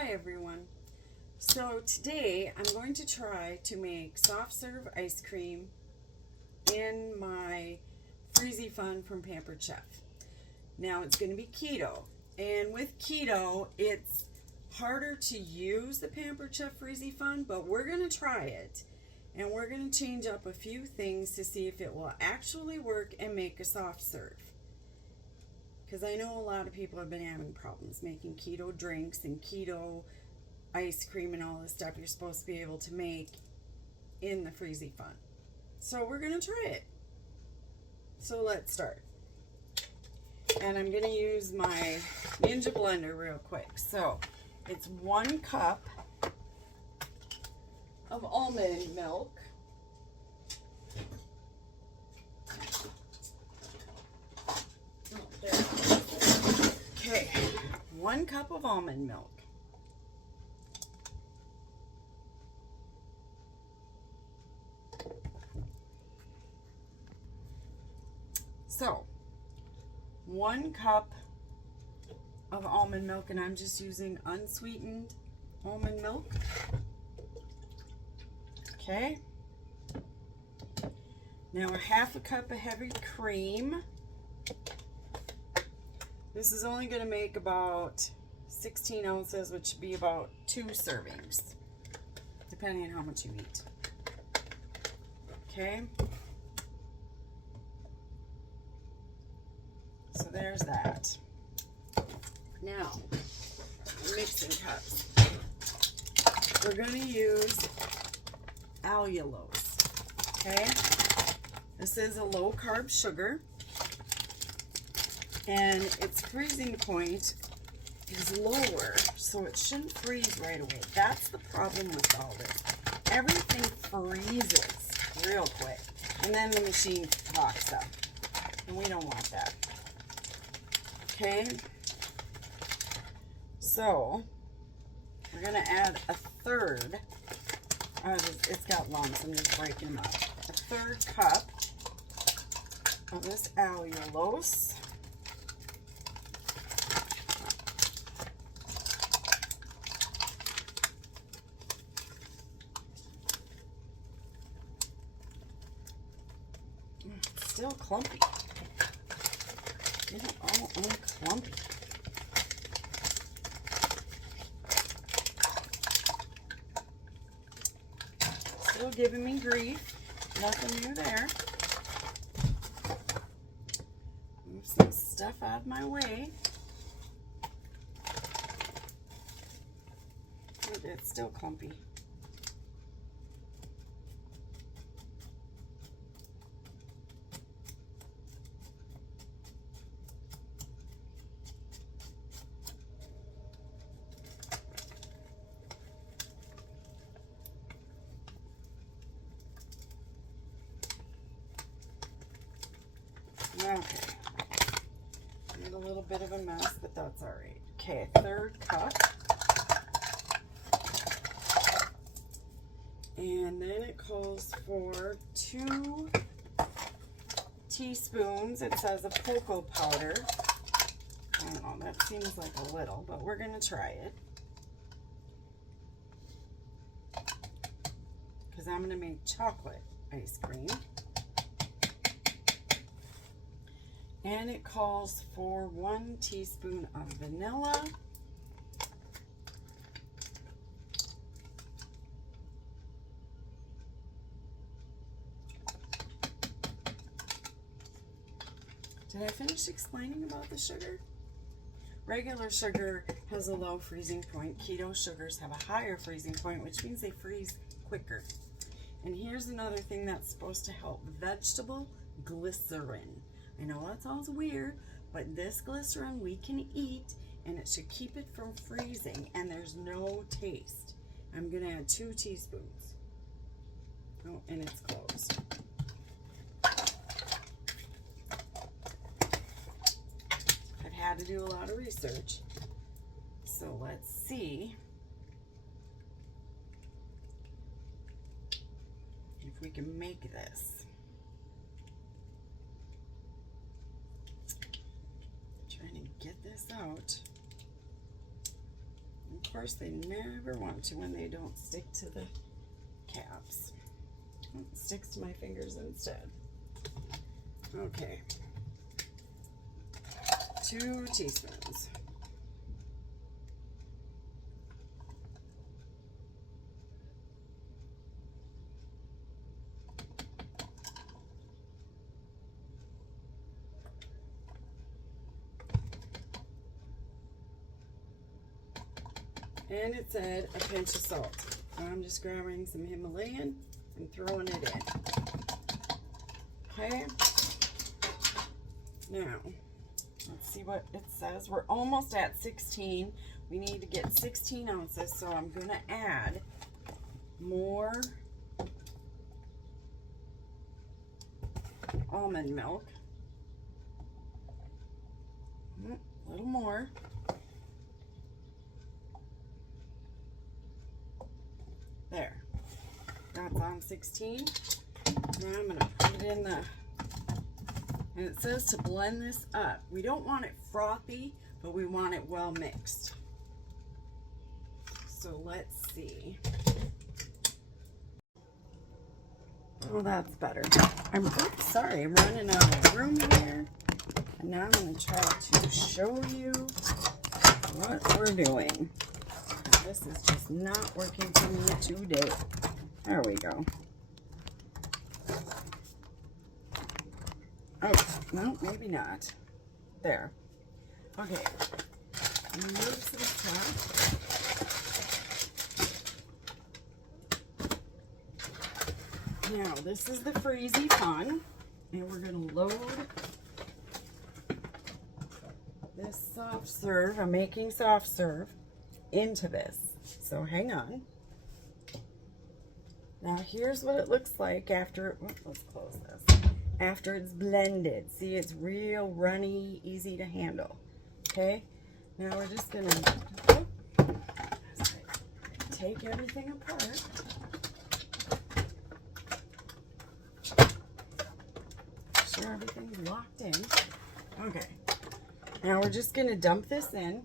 Hi everyone. So today I'm going to try to make soft serve ice cream in my Freezy Fun from Pampered Chef. Now it's going to be keto, and with keto it's harder to use the Pampered Chef Freezy Fun, but we're going to try it and we're going to change up a few things to see if it will actually work and make a soft serve. Because I know a lot of people have been having problems making keto drinks and keto ice cream and all this stuff you're supposed to be able to make in the Freezy Fun. So we're going to try it. So let's start. And I'm going to use my Ninja blender real quick. So it's 1 cup of almond milk. Okay, 1 cup of almond milk. So, 1 cup of almond milk, and I'm just using unsweetened almond milk. Okay. Now a 1/2 cup of heavy cream. This is only going to make about 16 ounces, which would be about 2 servings, depending on how much you eat. Okay. So there's that. Now, mixing cups. We're going to use allulose. Okay. This is a low carb sugar, and its freezing point is lower, so it shouldn't freeze right away. That's the problem with all this. Everything freezes real quick, and then the machine locks up, and we don't want that. Okay, so we're going to add a 1/3. It's got lumps, I'm just breaking them up. A 1/3 cup of this allulose. It's still clumpy. Get it all unclumpy. Still giving me grief. Nothing new there. Move some stuff out of my way. It's still clumpy. Okay, made a little bit of a mess, but that's all right. Okay, a 1/3 cup. And then it calls for 2 teaspoons. It says of cocoa powder. I don't know, that seems like a little, but we're going to try it. Because I'm going to make chocolate ice cream. And it calls for 1 teaspoon of vanilla. Did I finish explaining about the sugar? Regular sugar has a low freezing point. Keto sugars have a higher freezing point, which means they freeze quicker. And here's another thing that's supposed to help: vegetable glycerin. I know that sounds weird, but this glycerin we can eat, and it should keep it from freezing, and there's no taste. I'm going to add 2 teaspoons. Oh, and it's closed. I've had to do a lot of research. So let's see if we can make this. Trying to get this out. Of course, they never want to when they don't stick to the caps. It sticks to my fingers instead. Okay. 2 teaspoons. And it said a pinch of salt. I'm just grabbing some Himalayan and throwing it in. Okay. Now, let's see what it says. We're almost at 16. We need to get 16 ounces, so I'm going to add more almond milk. A little more. There. That's on 16. Now I'm going to put it in the, and it says to blend this up. We don't want it frothy, but we want it well mixed. So let's see. Oh, that's better. I'm running out of room here. And now I'm going to try to show you what we're doing. This is just not working for me today. There we go. Oh, no, maybe not. There. Okay. Move to the top. Now, this is the Freezy Fun, and we're going to load this soft serve. I'm making soft serve into this. So hang on. Now here's what it looks like after, let's close this. After it's blended. See, it's real runny, easy to handle. Okay? Now we're just gonna take everything apart. Make sure everything's locked in. Okay. Now we're just gonna dump this in.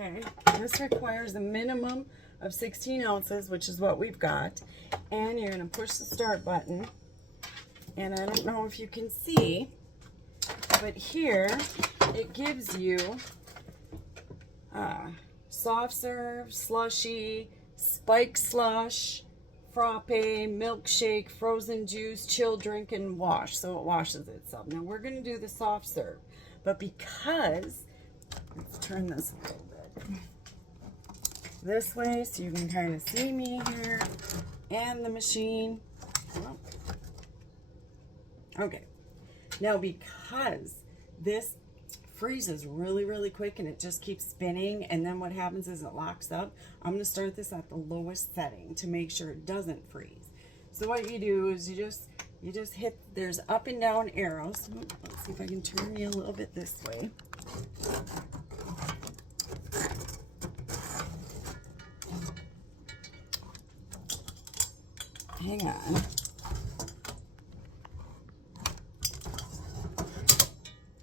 Okay, this requires a minimum of 16 ounces, which is what we've got. And you're going to push the start button. And I don't know if you can see, but here it gives you soft serve, slushy, spike slush, frappe, milkshake, frozen juice, chill drink, and wash. So it washes itself. Now we're going to do the soft serve. But because, let's turn this a little bit this way so you can kind of see me here and the machine. Okay. Now because this freezes really, really quick and it just keeps spinning, and then what happens is it locks up, I'm going to start this at the lowest setting to make sure it doesn't freeze. So what you do is you just hit, there's up and down arrows. Let's see if I can turn you a little bit this way. Hang on.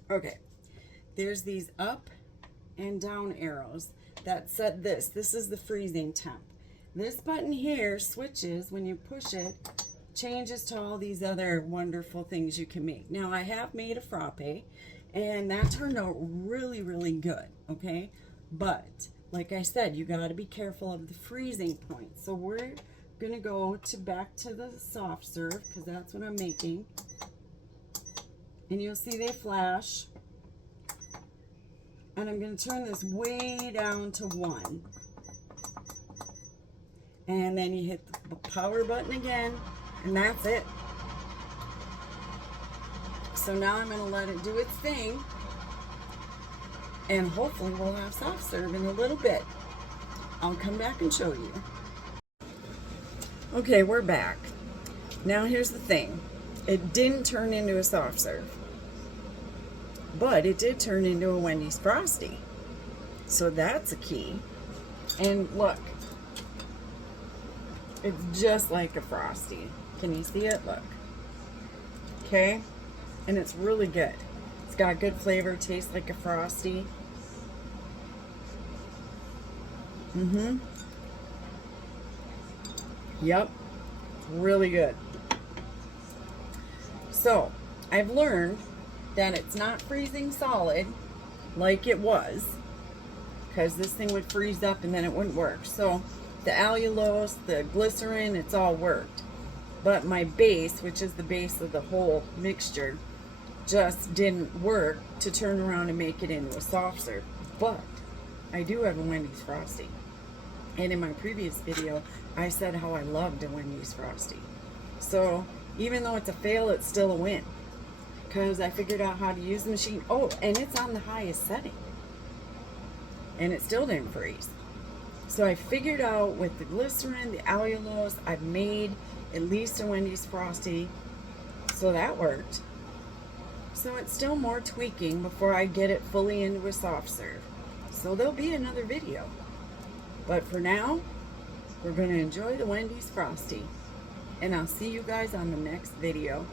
Okay, there's these up and down arrows that set this. This is the freezing temp. This button here switches when you push it, changes to all these other wonderful things you can make. Now I have made a frappe and that turned out really, really good, okay? But like I said, you got to be careful of the freezing point. So we're gonna go back to the soft serve because that's what I'm making, and you'll see they flash, and I'm gonna turn this way down to 1, and then you hit the power button again, and that's it. So now I'm gonna let it do its thing, and hopefully we'll have soft serve in a little bit. I'll come back and show you. Okay, we're back. Now here's the thing. It didn't turn into a soft serve, but it did turn into a Wendy's Frosty. So that's a key. And look, it's just like a Frosty. Can you see it? Look. Okay? And it's really good. It's got good flavor, tastes like a Frosty. Yep, really good. So, I've learned that it's not freezing solid like it was, because this thing would freeze up and then it wouldn't work. So, the allulose, the glycerin, it's all worked. But my base, which is the base of the whole mixture, just didn't work to turn around and make it into a soft serve. But I do have a Wendy's Frosty. And in my previous video, I said how I loved a Wendy's Frosty. So even though it's a fail, it's still a win. Because I figured out how to use the machine. Oh, and it's on the highest setting. And it still didn't freeze. So I figured out with the glycerin, the allulose, I've made at least a Wendy's Frosty. So that worked. So it's still more tweaking before I get it fully into a soft serve. So there'll be another video. But for now, we're going to enjoy the Wendy's Frosty. And I'll see you guys on the next video.